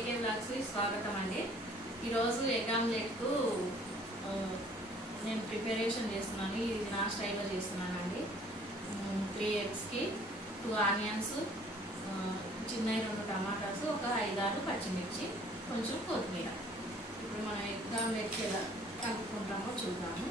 కేకే blogs కి స్వాగతం అండి। ఈ రోజు ఎగ్ ఆమ్లెట్ కు నేను ప్రిపరేషన్ చేస్తున్నాను। ఇది నా స్టైల్లో చేస్తున్నానండి। 3 ఎగ్స్ కి 2 ఆనియన్స్, చిన్న 2 టమాటాస్, ఒక 5-6 పచ్చిమిర్చి, కొంచెం కొత్తిమీర। ఇప్పుడు మనం ఎగ్ ఆమ్లెట్ ఎలా కలుపుకుంటామో చూద్దాము।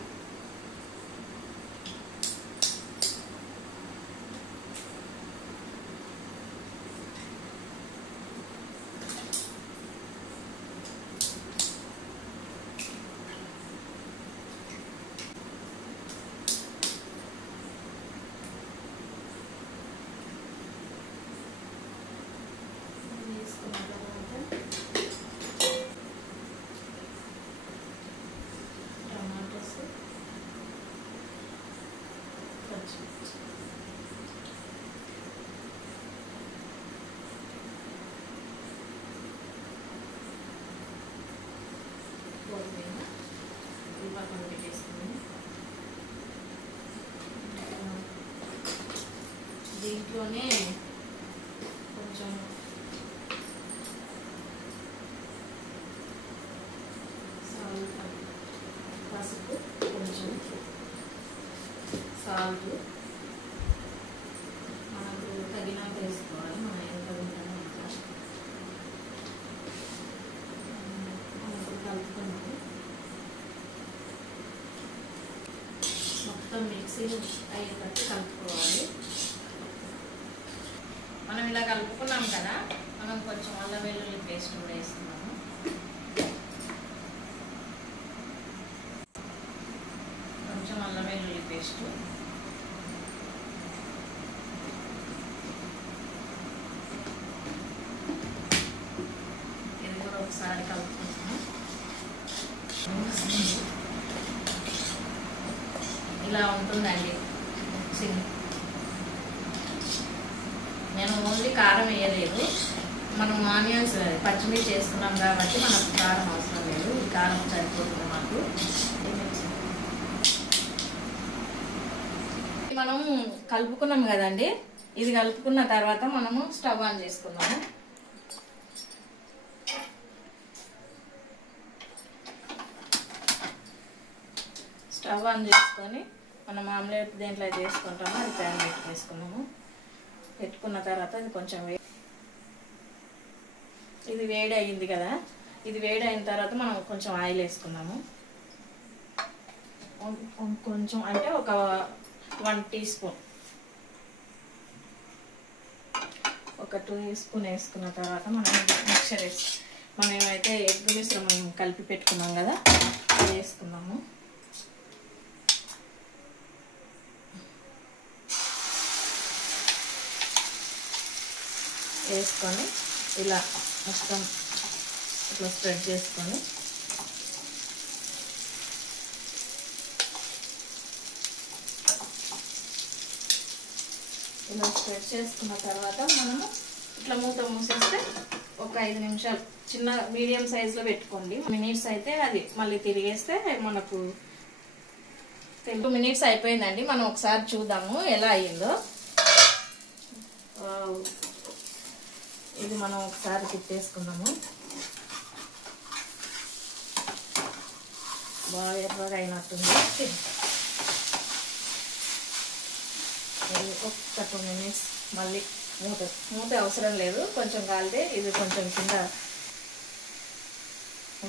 దీంట్లోనే కొంచెం పసుపు, కొంచెం సాల్ట్ మనకు తగినంత వేసుకోవాలి। మనం ఎంత తింటామో అంత కలుపుకున్నాము। మొత్తం మిక్సీ అయ్యేటట్టు కలుపుకోవాలి। మనం ఇలా కలుపుకున్నాం కదా, మనం కొంచెం అల్లం వెల్లుల్లి పేస్ట్ కూడా వేస్తున్నాము। కొంచెం అల్లం వెల్లుల్లి పేస్ట్, ఇది కూడా ఒకసారి కలుపుకుంటాము। ఇలా ఉంటుందండి మిక్సింగ్। నేను ఓన్లీ కారం వేయలేదు, మనం ఆనియన్స్ పచ్చిమిర్చి వేసుకున్నాం కాబట్టి మనకు కారం అవసరం లేదు, ఈ కారం సరిపోతుంది మాకు। మనం కలుపుకున్నాం కదండి, ఇది కలుపుకున్న తర్వాత మనము స్టవ్ ఆన్ చేసుకున్నాము। స్టవ్ ఆన్ చేసుకొని మనం ఆమ్లెట్ దేంట్లో చేసుకుంటామో అది ప్యాన్ పెట్టుకున్నాము। పెట్టుకున్న తర్వాత ఇది కొంచెం ఇది వేడి అయింది కదా, ఇది వేడి అయిన తర్వాత మనం కొంచెం ఆయిల్ వేసుకున్నాము। కొంచెం అంటే ఒక 1 టీ స్పూన్, ఒక 2 స్పూన్ వేసుకున్న తర్వాత మనం మిక్చర్ మనం ఏమైతే ఎగ్ మిశ్రమం కలిపి పెట్టుకున్నాం కదా అది వేసుకున్నాము। వేసుకొని ఇలా మొత్తం ఇట్లా స్ప్రెడ్ చేసుకొని ఇలా స్ప్రెడ్ చేసుకున్న తర్వాత మనము ఇట్లా మూత మూసేస్తే ఒక 5 నిమిషాలు, చిన్న మీడియం సైజులో పెట్టుకోండి। మినిట్స్ అయితే అది మళ్ళీ తిరిగేస్తే మనకు 2 మినిట్స్ అయిపోయిందండి। మనం ఒకసారి చూద్దాము ఎలా అయ్యిందో। ఇది మనం ఒకసారి తిప్పేసుకున్నాము, బాగా ఎర్రగా అయినట్టుంది। ఒక 2 మినిట్స్ మళ్ళీ మూత అవసరం లేదు, కొంచెం కాలితే ఇది కొంచెం కింద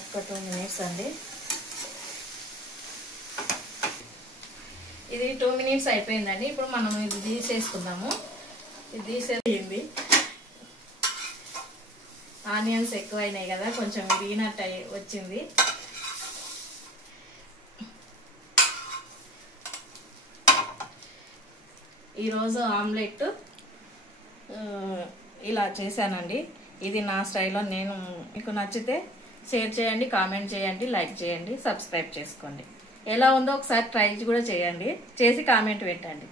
ఒక 2 మినిట్స్ అండి। ఇది 2 మినిట్స్ అయిపోయిందండి। ఇప్పుడు మనం ఇది తీసేసుకుందాము। ఇది తీసేది ఆనియన్స్ ఎక్కువ అయినాయి కదా, కొంచెం విరిగినట్టు వచ్చింది। ఈరోజు ఆమ్లెట్ ఇలా చేశానండి, ఇది నా స్టైల్లో। నేను మీకు నచ్చితే షేర్ చేయండి, కామెంట్ చేయండి, లైక్ చేయండి, సబ్స్క్రైబ్ చేసుకోండి। ఎలా ఉందో ఒకసారి ట్రై కూడా చేయండి, చేసి కామెంట్ పెట్టండి।